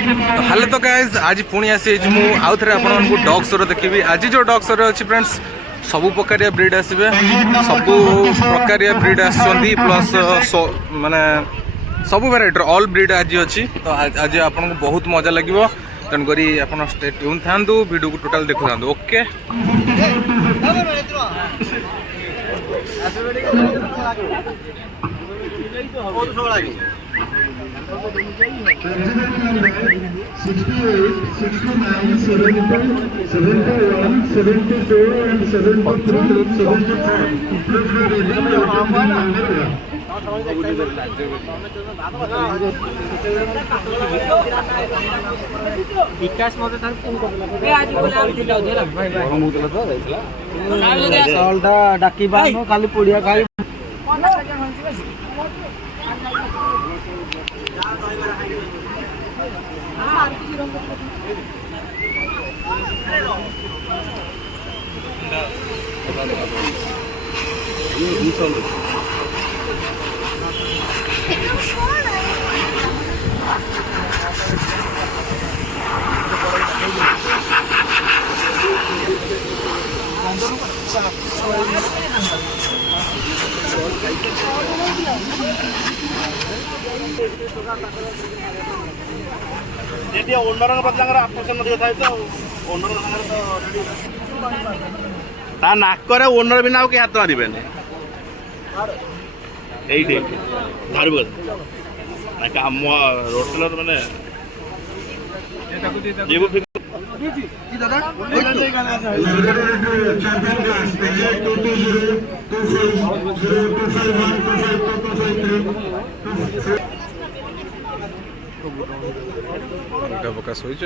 Hello तो guys आज पुणी आसी आउ थे आपको डॉग शो देखी। आज जो डॉग शो अच्छी फ्रेंड्स सबू प्रकार ब्रिड आसवे, सबू प्रकार ब्रिड आसछंती प्लस माने सबू वेराइटर ऑल ब्रिड आज अच्छी। तो आज आपको बहुत मजा लगे, तेणुक आप स्टे ट्यून था वीडियो को टोटाल देखु था। ओके विकास मते तार फोन करला ए आज बोला दिलो देला भाई भाई गरम होतला तो जाइतला सालटा डाकीबा न खाली पोडिया खाई ये ओनर का बदला आकर्षण था तो ओनर ता नाकर ओनर बिना के हाथ मारे ये धारू आम रोटेलर मैंने पका शोच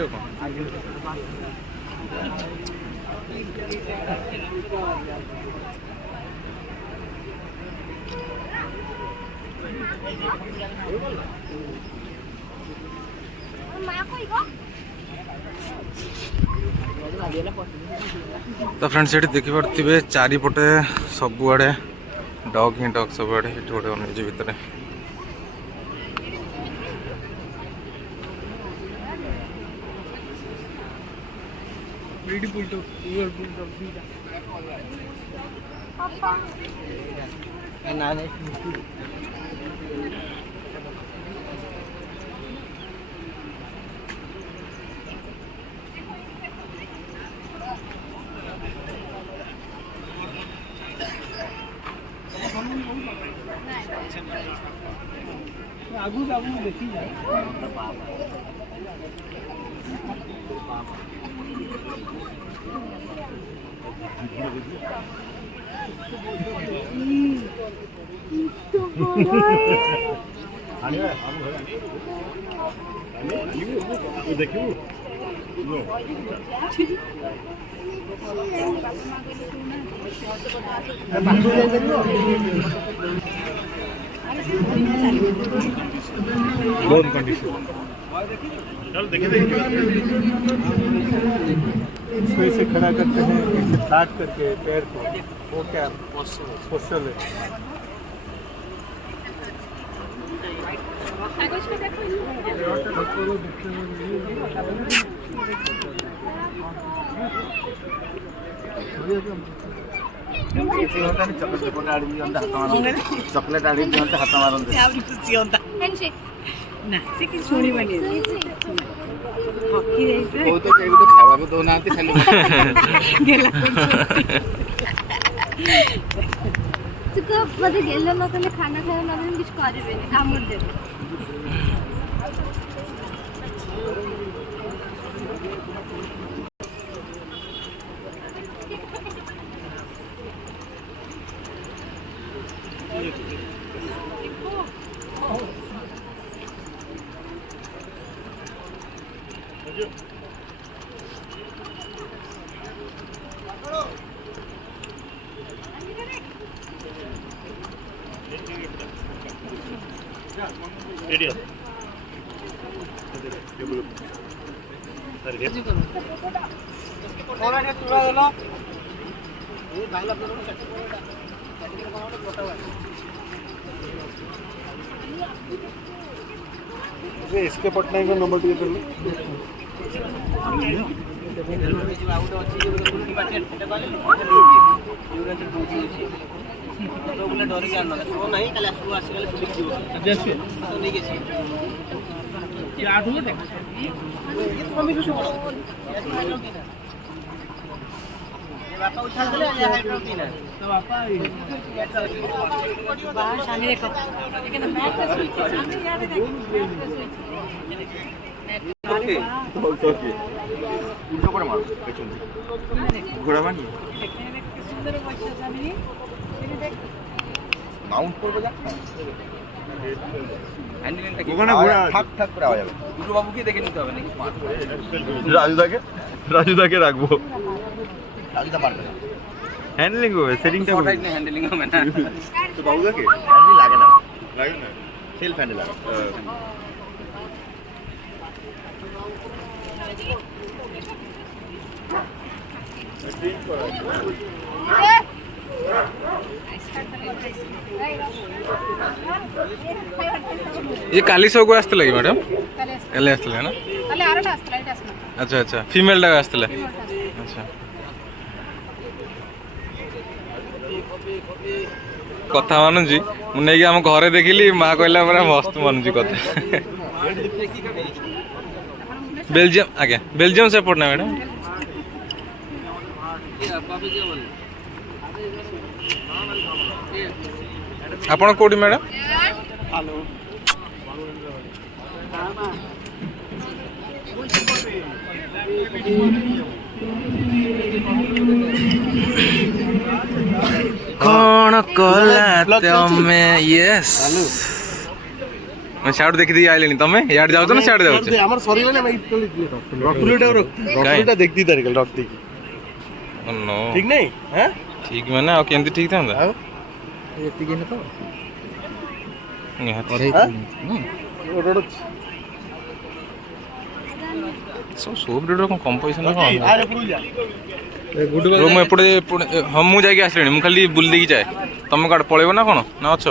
तो फ्रेंड्स ये देखिपे चारिपटे सबुआड़े डॉग ही डॉग सबुआड़े ये गोटे अनेज भितर आगू आगू देखी जाए देखिए बोन कंडीशन चल देखिए इसको ऐसे खड़ा करते हैं, ऐसे फ्लैट करके पैर को, वो क्या पोस्चर है। चॉकलेट आड़ी हाथ मारते खुशी होता ना से कि सुनी बनी हकी जैसे वो तो खावा को दोना खाली गेला तुका मते गेलो न कले खाना खाए न हम कुछ करबे नहीं काम कर देबे रेडियो थोड़ा ने तुरा देलो ये गाइला पर एसके पटनायक नंबर टिके देले ঘোড়া বানি মাউন্ট করবে যা ওখানে ঘোড়া ঠাক ঠাক করে আওয়াজ হবে দুটো বাবুকে দেখে নিতে হবে নাকি রাজুদাকে রাখবো রাজুদা পারবে না হ্যান্ডলিং হবে সেটিংটা হবে না হ্যান্ডলিং হবে না তো বাবুদাকে হ্যান্ডলিং লাগে না সেলফ হ্যান্ডেল লাগে ये काली शो को आसते लगी मैडम काली आसते ना अच्छा अच्छा फीमेल टा आसते अच्छा कथा मानुची मुझे आम घरे देखिली माँ कहला पूरा मस्त मानुची कथा बेल्जियम आज्ञा बेल्जियम से पढ़ना मैडम ଆପଣ କୋଉଠି ମ୍ୟାଡ଼ାମ କଣ କଲା ତମେ ୟେସ୍ ମୁଁ ସିଆଡୁ ଦେଖିଦେଇ ଆଇଲିଣି ତମେ ଇଆଡେ ଯାଉଛ ନା ସିଆଡେ ଯାଉଛ ଆମର ସରିଗଲା ନା ରଖୁଲିଟା ଦେଖିଦି ତାରିଖ ରଖିଦେଇକି ଠିକ ନାହିଁ ହଁ ଠିକ ମାନେ ଆଉ କେମିତି ଠିକ ଥାନ୍ତା ଏତିକି ନା ତ ସବୁ ସୋ ବ୍ରିଡର କଣ କମ୍ ପଇସା ନା କଣ ମୁଁ ଏପଟେ ହଁ ମୁଁ ଯାଇକି ଆସିଲିଣି ମୁଁ ଖାଲି ବୁଲି ଦେଇକି ଯାଏ ତମେ କୁଆଡେ ପଳେଇବ ନା କଣ ନା ଅଛ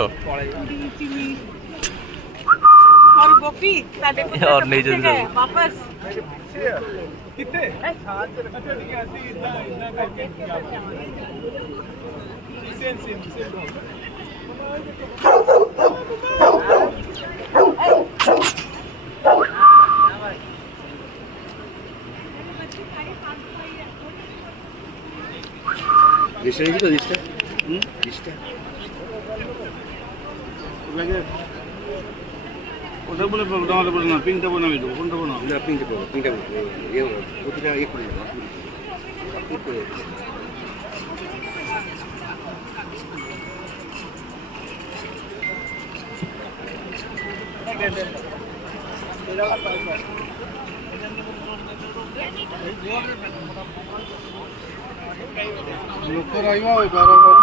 ওটা বলে দামাতে বলে না পিঙ্কটা বানাবি দেবো কোনটা বানাবো না পিঙ্কটা পাবো পিঙ্কটা প্রতিটা ইয়ে করে লোক ରହିବ ଆଉ 12 ବର୍ଷ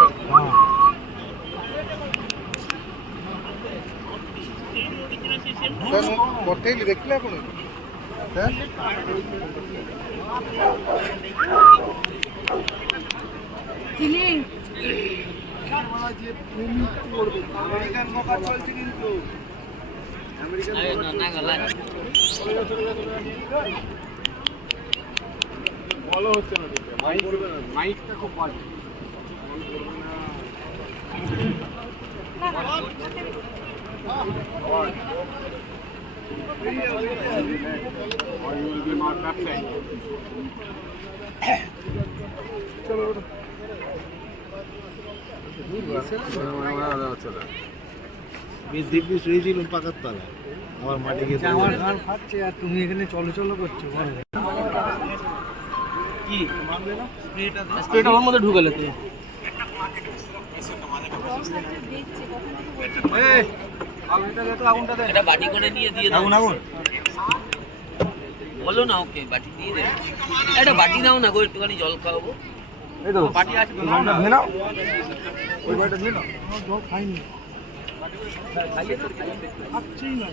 ପଠେଇଲି ଦେଖିଲେ ଆପଣ ভালো হচ্ছে না মাইকটা খুব ভালো পাকার তলা আমার মাটি গিয়ে আমার গান ফাটছে আর তুমি এখানে চলো চলো করছো কি স্প্রেটা আমার মধ্যে ঢুকালে তুমি এটা বাটি করে নিয়ে দিয়ে দাও আগুন বলো না ওকে বাটি দিয়ে দে এটা বাটি দাও না গো একটুখানি জল খাওয়াবো এই তো বাটি আছে তো নাও নিয়ে নাও ওই বাটিটা নিয়ে নাও জল খাইনি খাইয়ে তো খাচ্ছেই না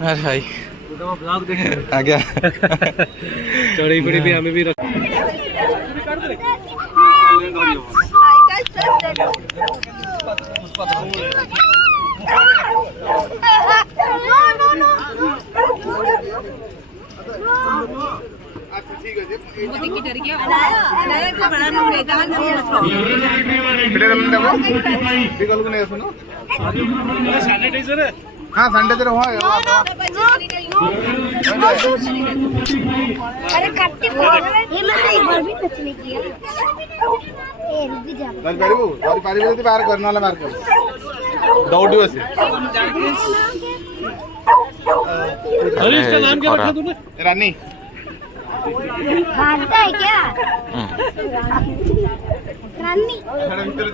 আরে ভাই ଆଜ୍ଞା ଚଢେଇ ପଡି ବି ଆମେ ବି हाँ सैनिटाइजर हुआ है अरे कट्टी ये मैंने एक बार भी टच नहीं किया ए रुक जा पारिबो जदी बाहर कर नाला बाहर कर दौड़ी बस अरे इसका नाम क्या रखा तूने? रानी जानता है क्या रानी डर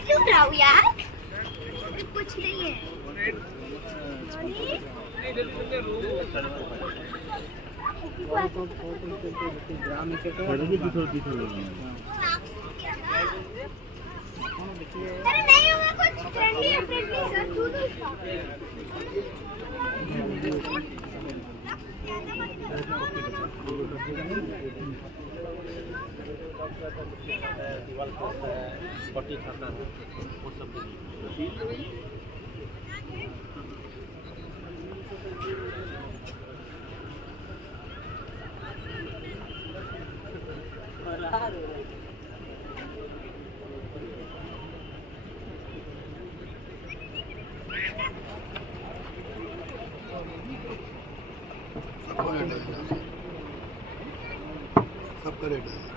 क्यों रहा हूँ यार कुछ नहीं है अरे नहीं होगा कुछ फ्रेंडली है सर दूध सबका रेट है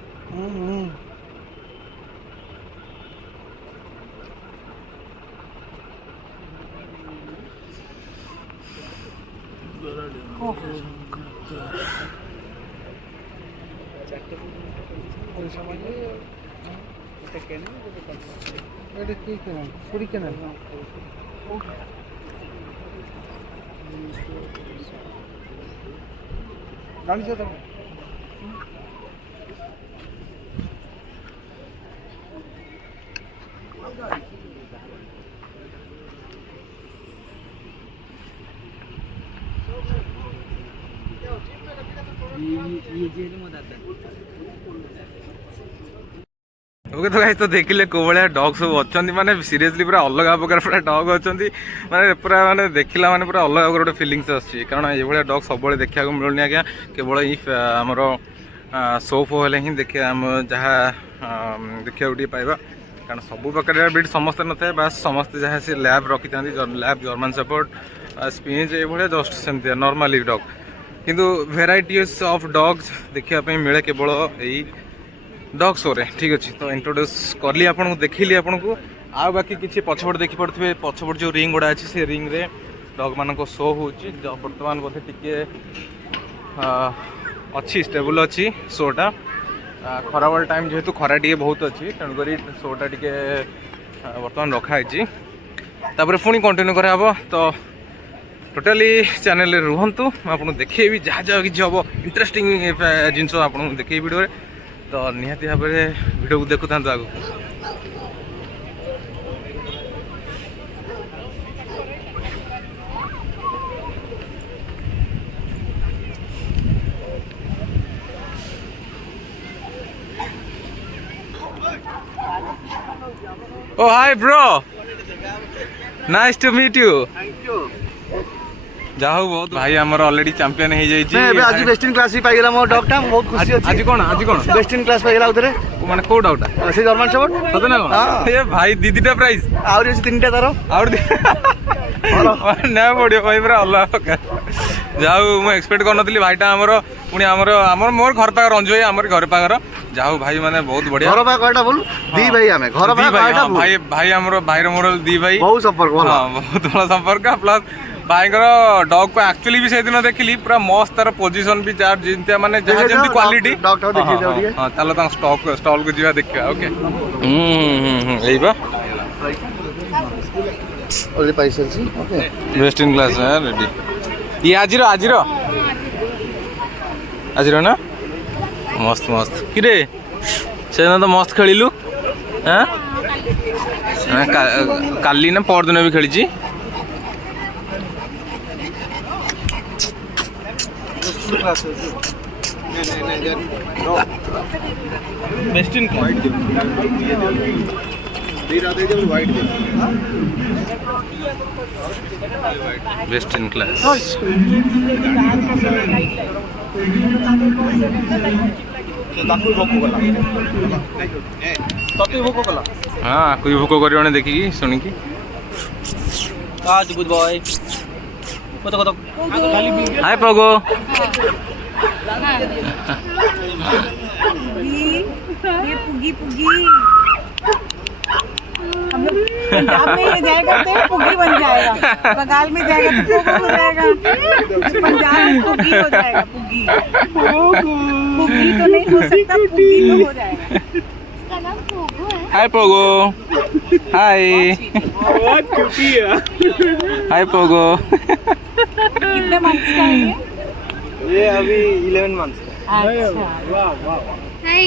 गाड़ी से ओके तो गाइस तो देखिले को भाया डॉग सब अच्छा माने सीरियसली पूरा अलग प्रकार पूरा डॉग अच्छा माने पूरा माने देखला माने पूरा अलग गोटे फिलिंग्स आछी कारण ये भाया डॉग सब देखा मिलूनी आज्ञा केवल आमर सोफ हेल्ले ही देखिए आम जहाँ देखा पाइबा कारण सब प्रकार ब्रीड समस्ते न था बास समस्ते जहाँ सी लैब रखी था लैब जर्मन शेपर्ड स्पिंज ये भाया जस्ट सेमती नॉर्मली डॉग किंतु वेराइटीज ऑफ डॉग्स देखा मिले केवल यही डॉग शो रे ठीक अच्छे तो इंट्रोड्यूस करली आपको देखिली आपन को आ बाकी किसी पछपट देखी पड़े पछपट जो रिंग गुड़ा अच्छी से रिंग रे डॉग मान शो हो बर्तमान बोधे टिके अच्छी स्टेबल अच्छी शोटा खराबल टाइम जेहेतु खरा टे बहुत अच्छी तेणुक शोटा टे बर्तमान रखाई तापर पुणी कंटिन्यू कराब तो टोटाली चैनल रुहतु आपको देखेबी जहाँ जहाँ कि हम इंटरेस्टिंग जिनस आपको देखे वीडियो तो निहाती भाव में वीडियो को देखु था आगे Oh hi bro, nice to meet you. Thank you. जाओ बहुत भाई हमर ऑलरेडी चैंपियन हो जाई छी मैं आज बेस्ट इन क्लास ही पाई गेला मोर डॉग टा बहुत खुशी अछि आज कोन बेस्ट इन क्लास पाई गेला उधरे माने को डॉग टा से जर्मन शेपर्ड पता ना हां ए भाई दीदीटा प्राइस और ये तीनटा तारो और ना पड़ियो भाई पूरा अल्लाह जाओ मु एक्सपेक्ट कर नथली भाईटा हमर पुनी हमर मोर घर पाकर रंजो हमर घर पाकर जाओ भाई माने बहुत बढ़िया घर पाकरटा बोल दी भाई हमें घर पाकरटा भाई भाई हमर भाईर मोर दी भाई बहुत संपर्क हां बहुत बड़ा संपर्क प्लस भाईଙ୍କର डॉग को एक्चुअली भी सेदिन देखिली पूरा मस्त तार पोजीशन भी जार जिंतिया माने जहा जेंती क्वालिटी डॉग देखि जाउ ଟିକେ हां तालो ता स्टॉल को जीवा देखिया ओके एइबा ओले पैसा छी ओके बेस्ट इन क्लास है रेडी ये आजिरो ना मस्त मस्त किरे से तो मस्त खेलिलु हां काली ना पर दिन भी खेली best in best in class हाँ कोई भोक कर देखिकी शुणिकी गुड बॉय हाय पोगो ये पुगी पुगी हम लोग पंजाब में ये जाएगा तो पुगी बन जाएगा, बंगाल में जाएगा तो पोगो हो जाएगा, पंजाब में पुगी हो जाएगा। पुगी पुगी तो नहीं हो सकता, पुगी तो हो जाएगा। इसका नाम पोगो है। हाय पोगो हाय बहुत क्यूटी है। हाय पोगो कितने मंथ्स का है ये अभी 11 मंथ्स का अच्छा वाह वाह हाय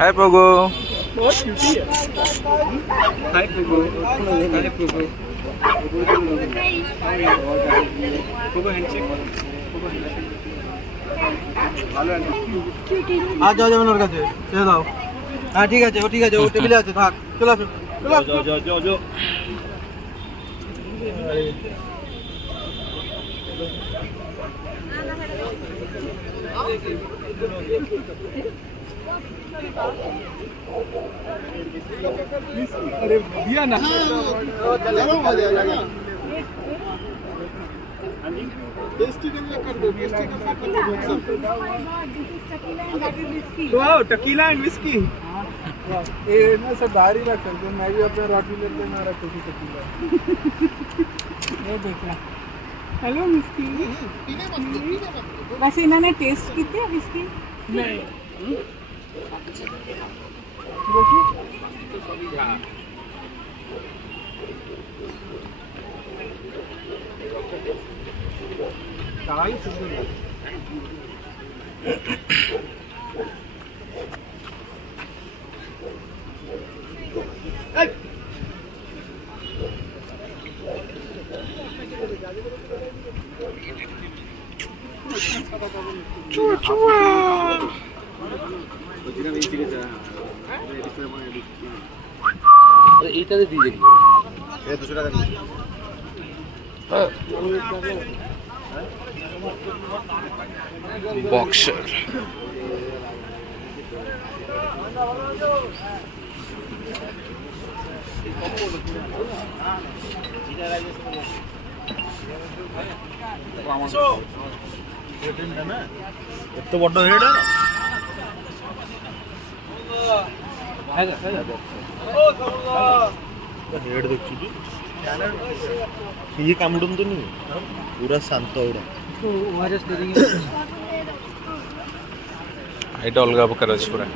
हाय पोगो बहुत क्यूटी है। हाय पोगो हाय पोगो पोगो हैंडशेक आ जाओ जाओ नरका से चले जाओ हां ठीक है वो टेबल আছে থাক চলো চলো जो अरे दिया ना वाओ टकीला एंड विस्की ये ना सब बाहर ही रख सकते मैं भी अपने रॉटी लेते ना रखो की टकीला ये देखना। हेलो विस्की वैसे इन्होंने टेस्ट किए विस्की नहीं कढ़ाई सुंदर এইটাতে দিয়ে দেখি ये दूसरा का बॉक्सर तो बड़ा हेड है हेड देखुची ये कामुडून तो नहीं पूरा शांत उड़ा ओआरएस दे देंगे। एटा अलग प्रकार अछि पूरा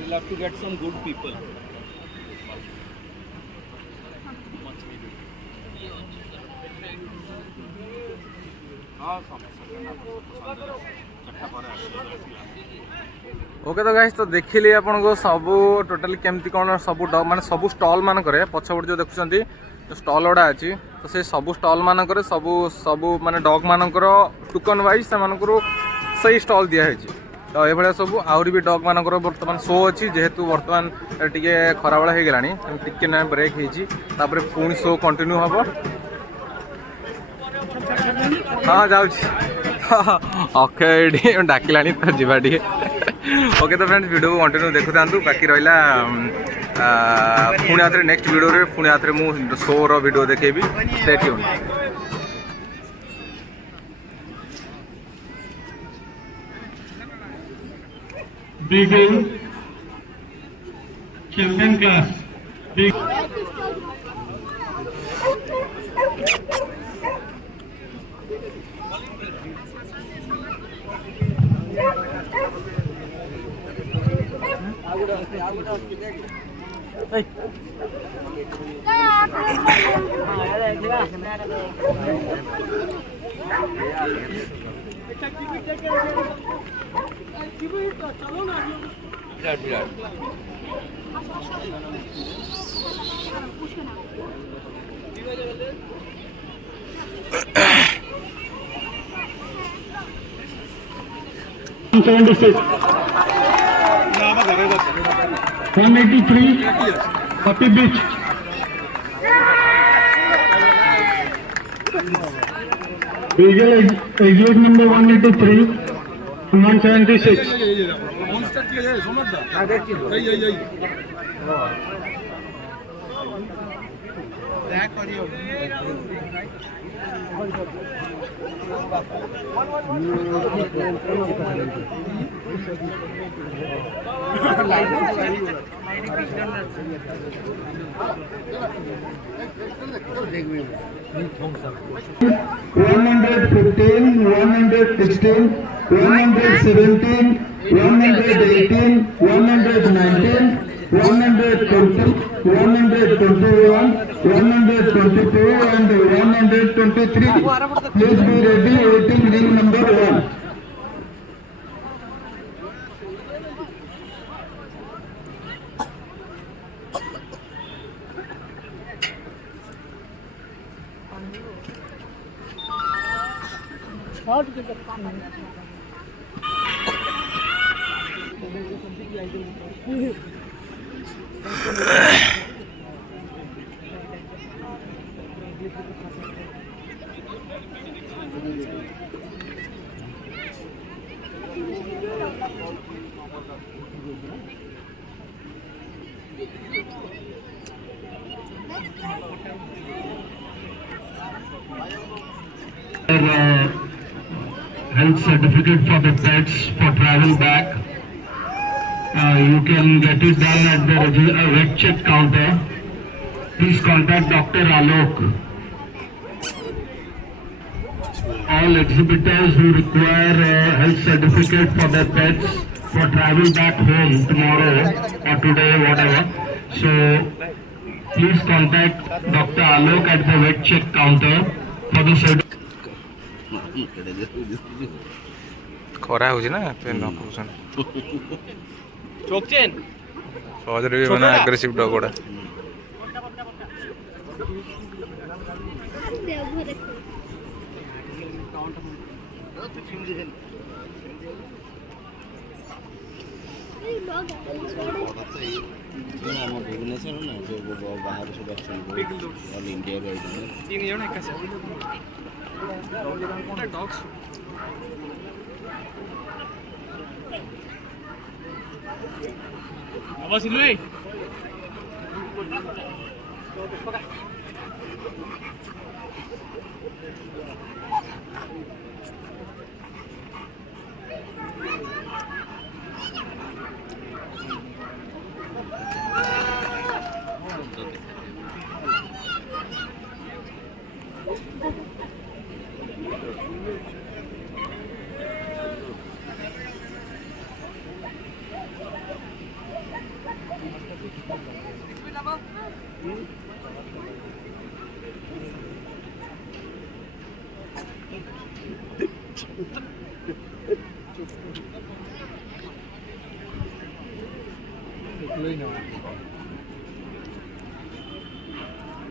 You'll have to get some good people. Okay तो गाइस तो देखिली आपन को सब टोटली केमती कौन सब माने सब स्टॉल मान करे पछपट जो देखुचंती जो स्टॉल गुड़ा अच्छी तो से सब स्टॉल मान करे सब माने डॉग मानकर टोकन वाइज से सही स्टॉल दिया है तो ये सब आहरी भी डॉग मानकर बर्तमान शो अच्छी जेहेतु बर्तमान टे खरा बेला हो गलानी टिके ना ब्रेक होपर पुणी शो कंटिन्यू हम हाँ जाऊँ अक्षय डाकिला तो जीवा टे ओके तो फ्रेंड्स वीडियो को कंटिन्यू देखु था बाकी रहा पुणी आते नेक्स्ट वीडियो रे पुणी आते मु शो रो वीडियो देखेबी stay tune Beagle children class. $176, 183, Puppy Beach. Beagle exit number 183, 176. $115, 116, 117, 118, 119, 120, 121, 122 and 123. Please be ready, waiting ring number 1. Health certificate for the pets for travel back. You can get it done at the vet check counter. Please contact Dr. Alok. All exhibitors who require a health certificate for their pets for travel back home tomorrow or today, whatever. So please contact Dr. Alok at the vet check counter for the certificate. खरा हो ना pen चोकचेन सहजरे भी माने aggressive dog गुड़ा भुवनेश्वर ना जो बाहर सब ऑल इंडिया तीन जन एक डॉग्स आवाज इल्लू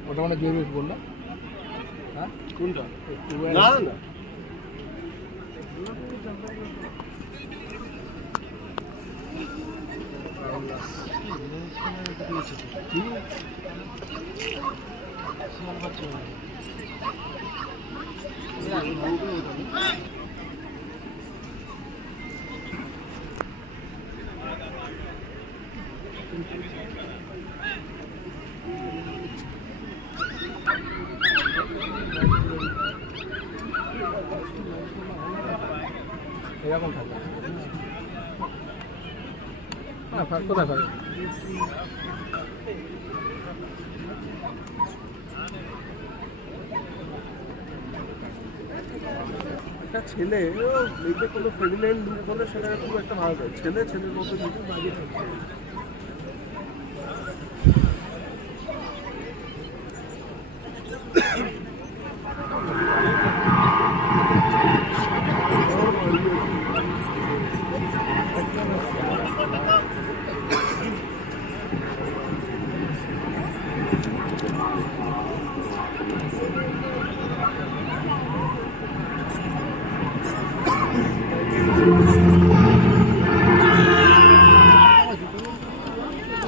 ওটা মানে জরুরি বললো হ্যাঁ কোনটা না না ছেলে মেয়েকে কোনো ফেমিনাইন লুক হলে সেটা খুব একটা ভালো লাগে। ছেলে ছেলের মতো কিন্তু বাজে থাকে।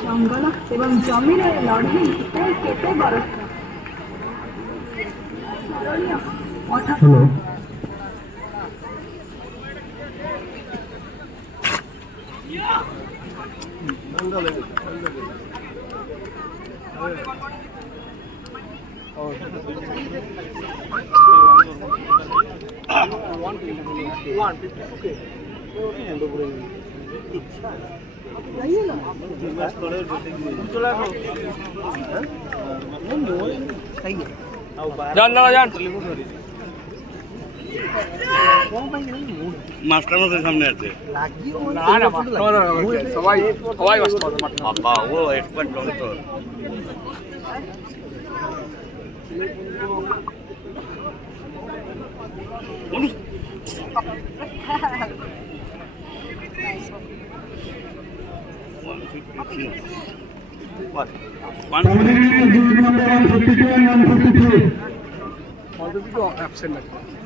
ଜଙ୍ଗଲ ଏବଂ ଜମିରେ ଲଢ଼େଇ କେତେ ବରଷ Hello. মাস্টার মশাই সামনে আছে বাবা ও expert doctor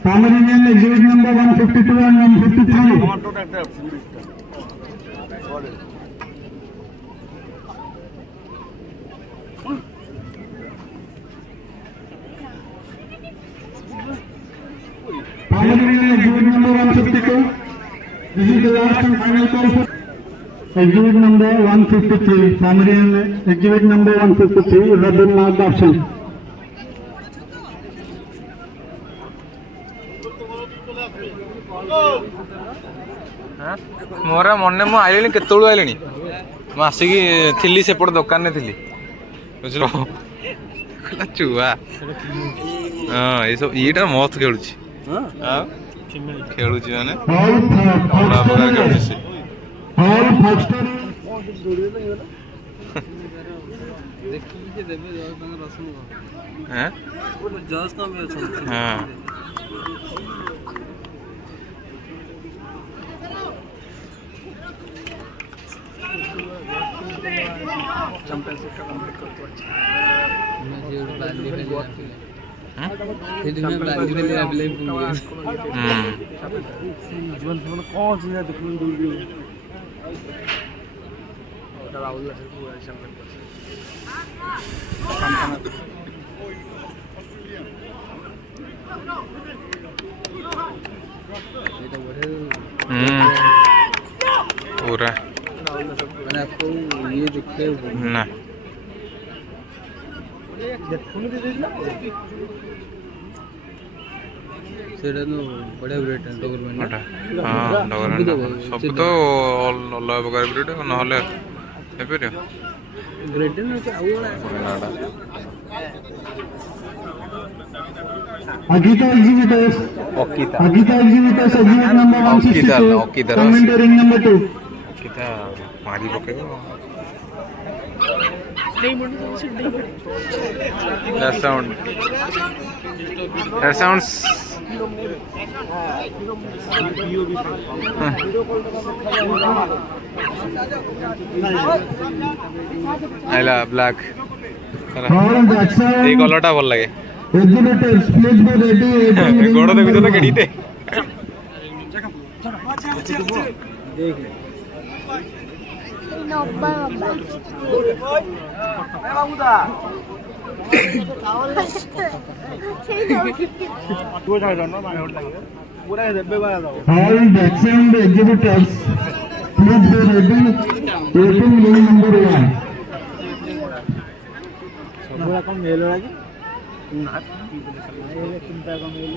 Pomeranian exhibit number 152 and 153. Pomeranian exhibit number 152. This is the last and final call for exhibit number 153. Pomeranian exhibit number 153 have been marked absent. मोर मन मु आइली केतु आइली मु आसिकी थी सेपट दुकान में थी बुझल चुआ हाँ ये सब ये मस्त खेलु खेलु माने बड़ा प्रकार खेलु से हाँ पूरा मैंने आपको ये दिखे ना ସେଇଟା ତ ବଢ଼ିଆ ବ୍ରେଡ୍ ଡଗରମେଣ୍ଟ ହଁ ଡଗରମେଣ୍ଟ ସବୁ ତ ଅଲଗା ପ୍ରକାର ବ୍ରେଡ୍ ନହେଲେ ହେଇପାରିବ ବ୍ରେଡ୍ ନା ଆଉ Agita exhibitors. Agita exhibitors exhibit number 162. Commentary number 2. kita mari pokoknya that sounds I love black এই কলরটা ভাল লাগে Exhibitors, please be ready. গোড় দেখুছ তো কেডিতে All vaccinated exhibitors, please be ready. Waiting room number 1. पूरा कम mail हो रहा है ना ये चिंता कम mail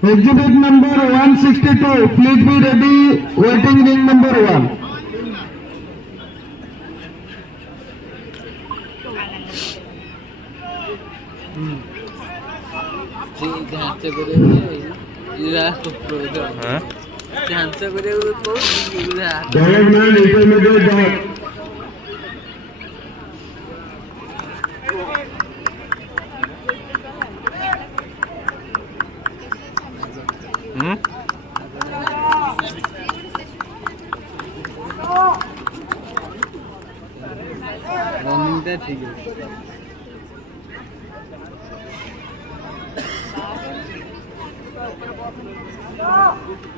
Exhibit number 162, please be ready, waiting ring number 1. Government intermediate dog. ठीक है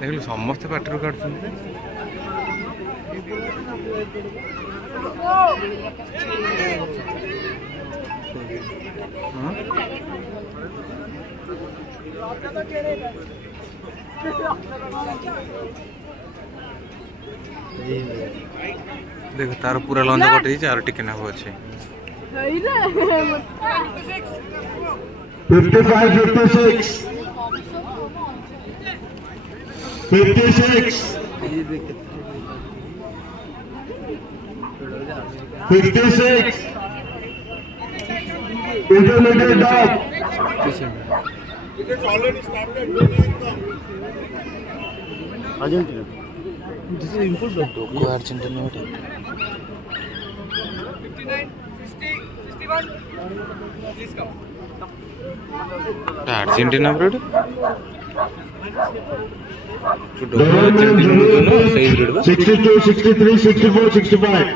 देखिए समस्त पार्टी काटुन देख तार पूरा लंज कटे चार टिके ना अच्छे 55, 56. 56. 56. Intermediate dog. Argentina this is input dog को अर्जेंटीना में 59, 60, 61. Please come. अर्जेंटीना ब्रीड तो अर्जेंटीना ब्रीड ना सही ब्रीड बा 62, 63, 64, 65.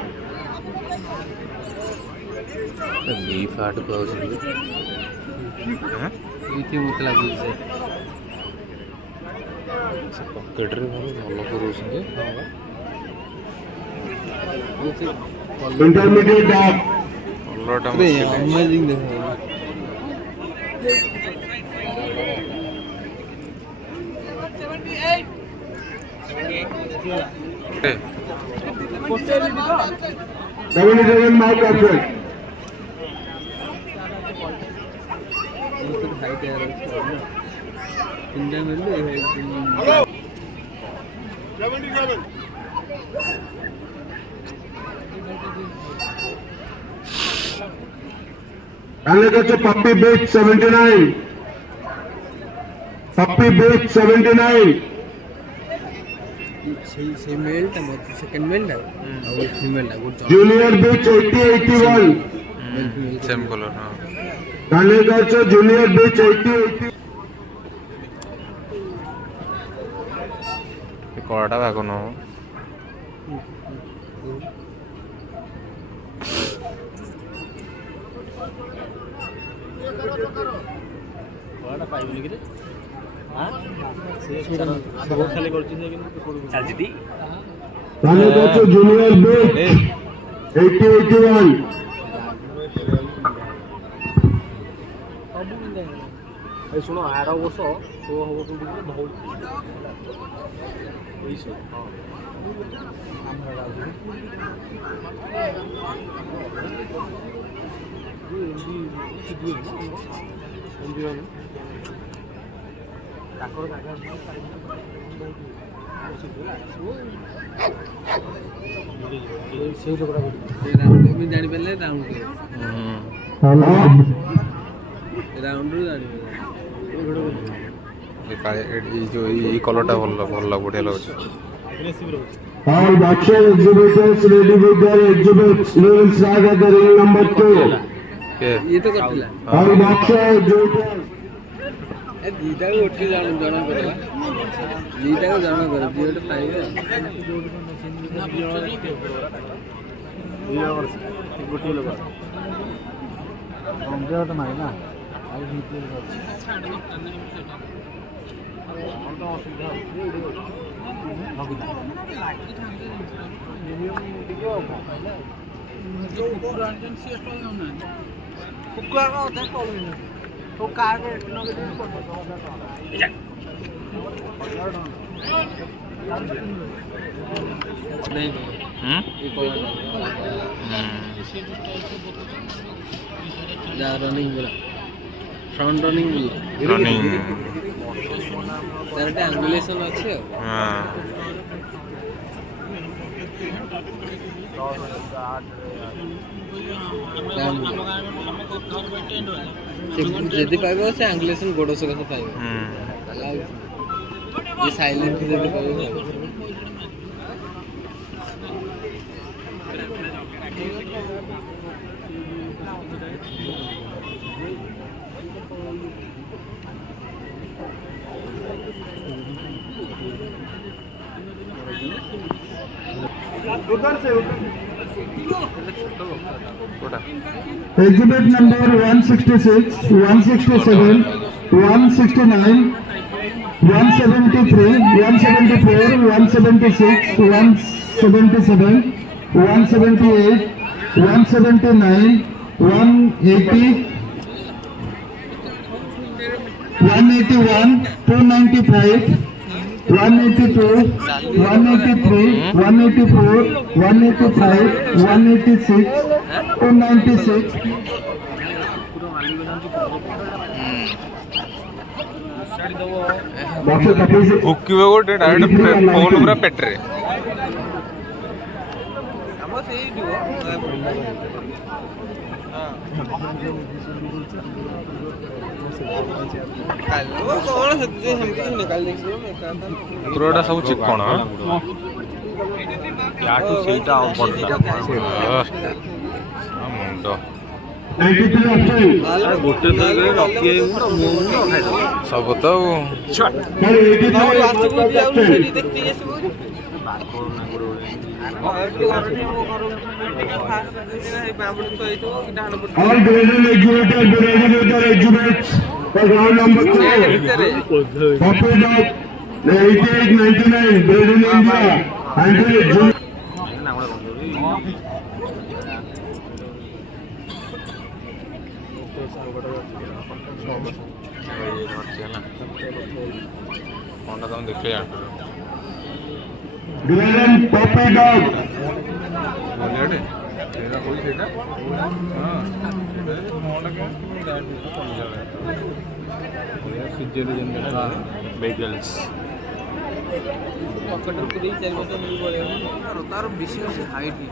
बी फाट पाउछ हां इति मत लागु से पॉकेट रे भलो करूछे हां Intermediate dog. ऑलरेडी अरे अमेजिंग देखो Seven mouth option. हाइट है इंडिया में Alligator puppy bait 79. Puppy bait 79. से मेल टा मत सेकंड मेल टा और फीमेल टा good Junior bait 80, 81. Same colour हां Alligator junior bait 80, 80. ये कोड़ाटा भागो न कोड़ा पाइबनी कि हां से सब खाली करछि जे कि चालजिती Alligator junior bait 80, 81. ଶୁଣ ଆର ବର୍ଷ 16 ହବ କୋଉଠି ବହୁତ ଜାଣିପାରିଲେ ରାଉଣ୍ଡ ରାଉଣ୍ଡରୁ ଏଇ କଲରଟା ଭଲ ବଢିଆ ଲାଗୁଛି। All dogshow exhibitors ready with their exhibits. We will start at the ring number 2. ଇଏ ତ କରିଥିଲା All dogshow exhibitors. ଏ ଦିଟାକୁ ଉଠି ଜଣା ପଡ଼ିଲା ଦିଟାକୁ ଜଣା ପଡ଼ିଲା ଯିଏ ଗୋଟେ ପାଇବେ ଗୋଟିଏ ଲୋକ ଅଞ୍ଜଟ ନାହିଁ ନା ଆଉ ରନିଂ ଫ୍ରଣ୍ଟ ରନିଂ ତାର ଗୋଟେ ଆଙ୍ଗୁଲେସନ୍ ଅଛି ଆଉ ଯଦି ପାଇବ ସେ ଆଙ୍ଗୁଲେସନ୍ ଗୋଡ଼ ସକାଶ ପାଇବ ସାଇଲେଣ୍ଟ ଯଦି ପାଇବ Exhibit number 166, 167, 169, 173, 174, 176, 177, 178, 179, 180, 181, 295, 182, 183, 184, 185, 186, 296. ଭୁକିବ ଗୋଟେ ଡାଇରେକ୍ଟ ଫୋନ୍ ପୁରା ପେଟରେ ପୁରାଟା ସବୁ ଚିକଣ ୟାଠୁ ସେଇଟା ମୁଣ୍ଡ ଗୋଟେ ସବୁ ତ All graded exhibitors be ready with their exhibits for round number 2. Copied of the 8899 made in India until June. Grand puppy dog. Bagels. ତାର ବେଶୀ ହାଇଟ୍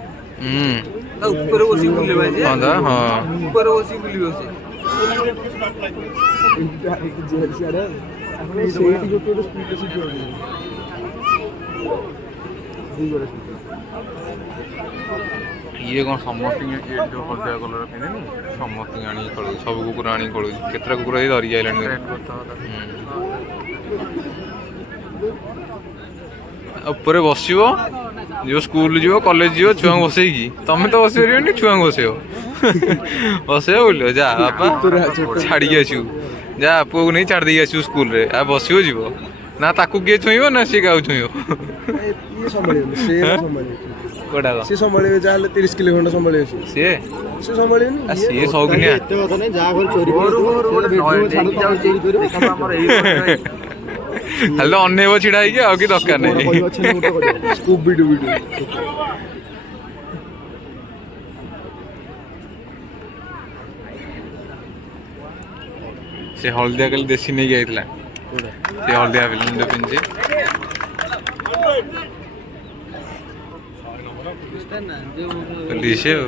ତା ଉପରେ ବସି ବୁଲିବ ଉପରେ ବସି ବୁଲିବ ସେ ଇଏ କ'ଣ ସମସ୍ତଙ୍କୁ ଯେଉଁ ହଳଦିଆ କଲର୍ ପିନ୍ଧେନି ସମସ୍ତଙ୍କୁ ଆଣିକି ଖେଳୁଛି ସବୁ କୁକୁର ଆଣିକି ଖେଳୁଛି କେତେଟା କୁକୁର ଏଇ ଧରିକି ଆଇଲାଣି ଉପରେ ବସିବ ଯିବ ସ୍କୁଲ ଯିବ କଲେଜ ଯିବ ଛୁଆଙ୍କୁ ବସେଇକି ତମେ ତ ବସି ପାରିବନି ଛୁଆଙ୍କୁ ବସେଇବ ବସେଇବ ବୁଲିବ ଯା ବାପା ଛାଡ଼ିକି ଆସିବୁ ଯା ପୁଅକୁ ନେଇ ଛାଡ଼ି ଦେଇକି ଆସିବୁ ସ୍କୁଲରେ ଆଉ ବସିବ ଯିବ ନା ତାକୁ କିଏ ଛୁଇଁବ ନା ସିଏ କାହାକୁ ଛୁଇଁବ କୋଉଟାକ ସେ ସମ୍ଭାଳିବେ ଯାହେଲେ 30 କିଲୋ ଖଣ୍ଡେ ସମ୍ଭାଳିବେ ସିଏ ସେ ସମ୍ଭାଳିବେନି ସିଏ ସୌକିନିଆ ଏତେ କଥା ନାହିଁ ଯାହା ଘରେ ଚୋରି କରି ଖାଲି ତ ଅନେଇବ ଛିଡ଼ା ହେଇକି ଆଉ କି ଦରକାର ନାହିଁ ସ୍କୁବି ଡୁବି ସେ ହଳଦିଆ କାଲି ଦେଶୀ ନେଇକି ଯାଇଥିଲା ସେ ହଳଦିଆ ଫିଲ୍ମ ଯୋଉ ପିନ୍ଧିଛି ଦିଶେ ଆଉ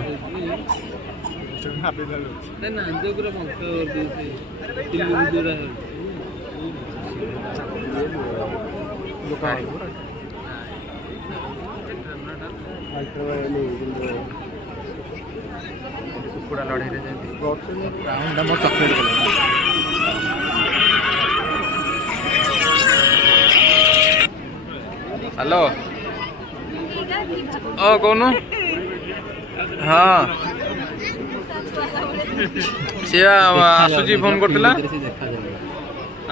କୁକୁଡ଼ା ଲଢ଼େଇରେ ଯେମିତି ଚକଲେଟ୍ ହ୍ୟାଲୋ କହୁନୁ ହଁ ସେ ଆସୁଛି ଫୋନ୍ କରିଥିଲା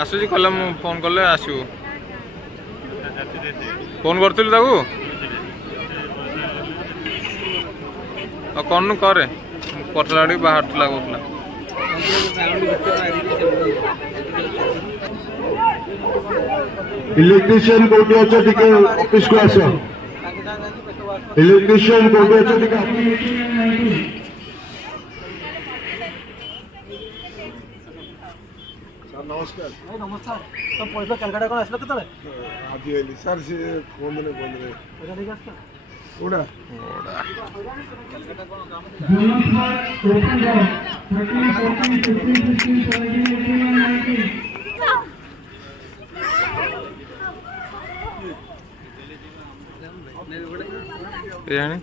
ଆସୁଛି କହିଲା ମୁଁ ଫୋନ୍ କଲେ ଆସିବୁ ଫୋନ୍ କରିଥିଲୁ ତାକୁ ଆଉ କରୁନୁ କରେ କରିଥିଲା ଟିକେ ବାହାରୁଥିଲା କହୁଥିଲା इलेक्ट्रिशियन कोठी अच्छा टिके ऑफिस को आस इलेक्ट्रिशियन कोठी अच्छा टिके ନମସ୍କାର ତ ପଇସା କାଲକାଟା କ'ଣ ଆସିଲ କେତେବେଳେ ଆଜି ଆଇଲି ସାର୍ ସେ ଫୋନ୍ ରେ ପଇସା ନେଇକି ଆସିଛ କୋଉଟା କେଜାଣି